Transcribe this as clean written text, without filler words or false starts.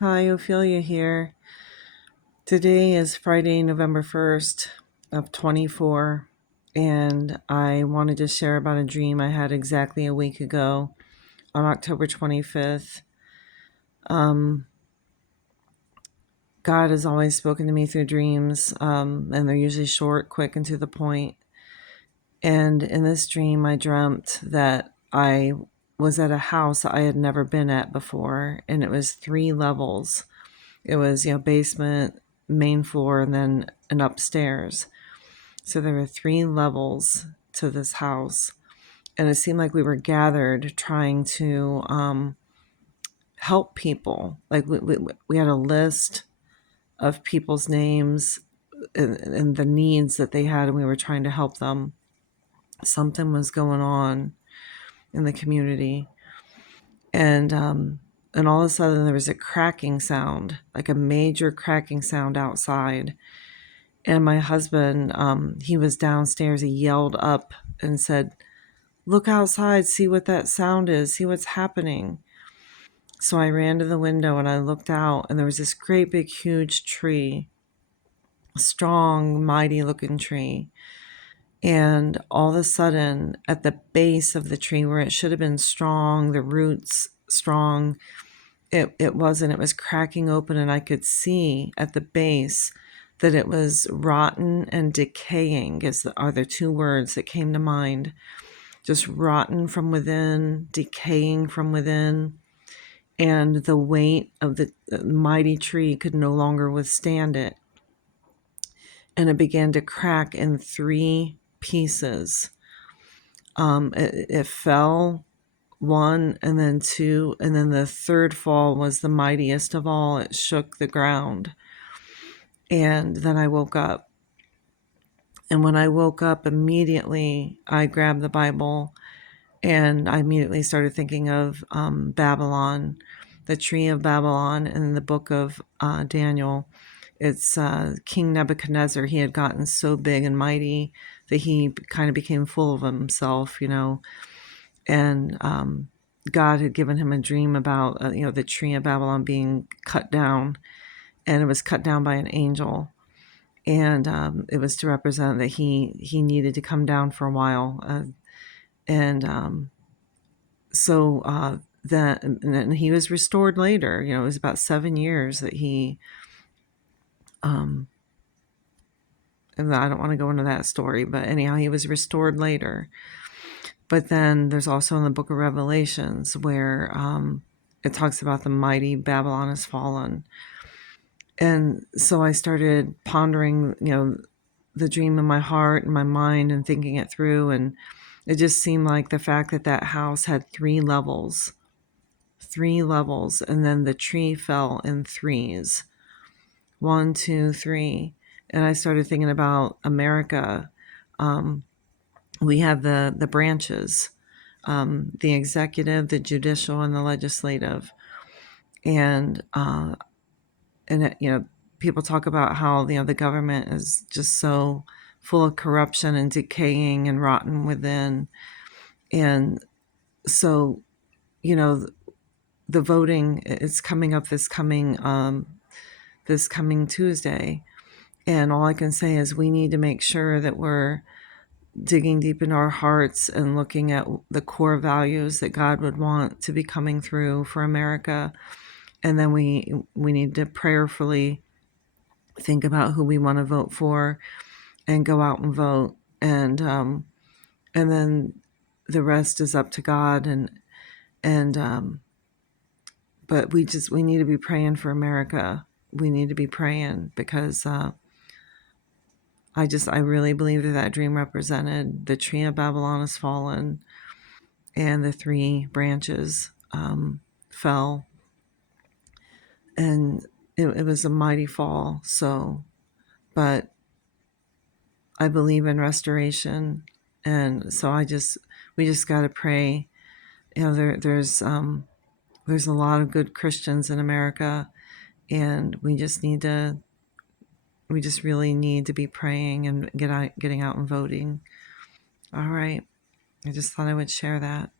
Hi, Ophelia here. Today is Friday, November 1st of 24, and I wanted to share about a dream I had exactly a week ago on October 25th. God has always spoken to me through dreams, and they're usually short, quick, and to the point. And in this dream, I dreamt that I was at a house I had never been at before, and it was 3 levels. It was, basement, main floor, and then an upstairs. So there were 3 levels to this house. And it seemed like we were gathered trying to help people. Like we had a list of people's names and the needs that they had, and we were trying to help them. Something was going on in the community. And all of a sudden there was a cracking sound, like a major cracking sound outside. And my husband, he was downstairs. He yelled up and said, "Look outside, see what that sound is, see what's happening." So I ran to the window and I looked out, and there was this great big huge tree, a strong, mighty looking tree. And all of a sudden, at the base of the tree where it should have been strong, the roots strong, it wasn't. It was cracking open, and I could see at the base that it was rotten and decaying are the 2 words that came to mind. Just rotten from within, decaying from within, and the weight of the mighty tree could no longer withstand it. And it began to crack in 3 pieces. It fell, 1, and then 2, and then the third fall was the mightiest of all. It shook the ground. And then I woke up. And when I woke up, immediately I grabbed the Bible, and I immediately started thinking of Babylon, the tree of Babylon in the book of Daniel. It's King Nebuchadnezzar. He had gotten so big and mighty that he kind of became full of himself, and God had given him a dream about, the tree of Babylon being cut down, and it was cut down by an angel. And it was to represent that he needed to come down for a while. And so that, and he was restored later. It was about 7 years that he, and I don't want to go into that story, but anyhow, he was restored later. But then there's also in the book of Revelations where it talks about the mighty Babylon has fallen. And so I started pondering, the dream in my heart and my mind and thinking it through. And it just seemed like the fact that that house had 3 levels, and then the tree fell in threes, 1, 2, 3. And I started thinking about America. We have the branches, the executive, the judicial, and the legislative. And people talk about how the government is just so full of corruption and decaying and rotten within. And so, the voting is coming up this coming Tuesday, and all I can say is we need to make sure that we're digging deep in our hearts and looking at the core values that God would want to be coming through for America. And then we need to prayerfully think about who we want to vote for and go out and vote. And then the rest is up to God. And but we need to be praying for America. We need to be praying because I really believe that dream represented the tree of Babylon has fallen, and the 3 branches fell, and it was a mighty fall. So, but I believe in restoration, and so we just got to pray. There's a lot of good Christians in America, and we just really need to be praying and getting out and voting. All right. I just thought I would share that.